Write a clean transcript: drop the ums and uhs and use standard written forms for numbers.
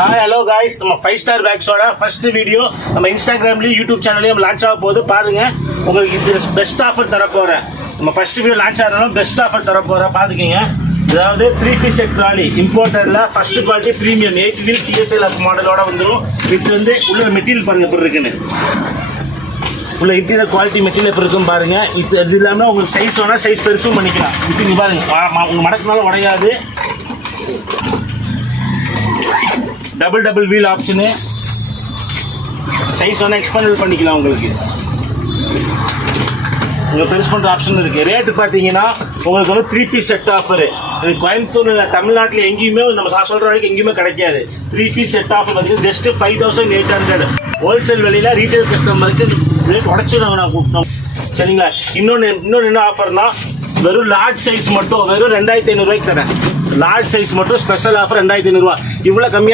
Hi hello guys, நம்ம 5 star பேக்ஸோட first video நம்ம இன்ஸ்டாகிராம்லயும் YouTube சேனல்லையும் லான்ச் ஆக போகுது. பாருங்க, உங்களுக்கு இது பெஸ்ட் ஆஃபர் தர போறேன். நம்ம ஃபர்ஸ்ட் வீடியோ லான்ச் ஆகிறதுனால பெஸ்ட் ஆஃபர் தர போறேன். பாத்துக்கீங்க, அதாவது 3 பீஸ் செட் ட்ராலி இம்போர்ட்டர்ல first quality premium 8 wheel TSL மாடலோட வந்துடும். இது வந்து உள்ள மெட்டீரியல் பாருங்க எப்படி இருக்குன்னு, உள்ள இன்டீரியர் குவாலிட்டி மெட்டீரியல் எப்படி இருக்கும் பாருங்க. இது இல்லாமல் உங்களுக்கு சைஸ் வேணால் சைஸ் பெருசும் பண்ணிக்கலாம். இது பாருங்க, உங்க மடக்குனாலும் உடையாது. டபுள் வீல் ஆப்ஷனு, சைஸ் வேணால் எக்ஸ்பேண்ட் பண்ணிக்கலாம். உங்களுக்கு இங்கே பெருசு பண்ணுற ஆப்ஷன் இருக்குது. ரேட்டு பார்த்தீங்கன்னா உங்களுக்கு வந்து 3 பீஸ் செட் ஆஃபரு. கோயம்புத்தூர் தமிழ்நாட்டில் எங்கேயுமே நம்ம சொல்கிற வரைக்கும் எங்கேயுமே கிடைக்காது. 3 பீஸ் செட் ஆஃபர் பார்த்தீங்கன்னா ஜஸ்ட் 5800 ஹோல்சேல் விலையில் ரீட்டைல் கஸ்டமருக்கு ரேட் உடச்சி நான் கூப்பிட்டோம். சரிங்களா? இன்னொன்று என்ன ஆஃபர்னா, வெறும் லார்ஜ் சைஸ் மட்டும் வெறும் 2500 ரூபாய்க்கு தரேன். லார்ஜ் சைஸ் மட்டும் ஸ்பெஷல் ஆஃபர் 2500 ரூபா. இவ்வளோ கம்மியாக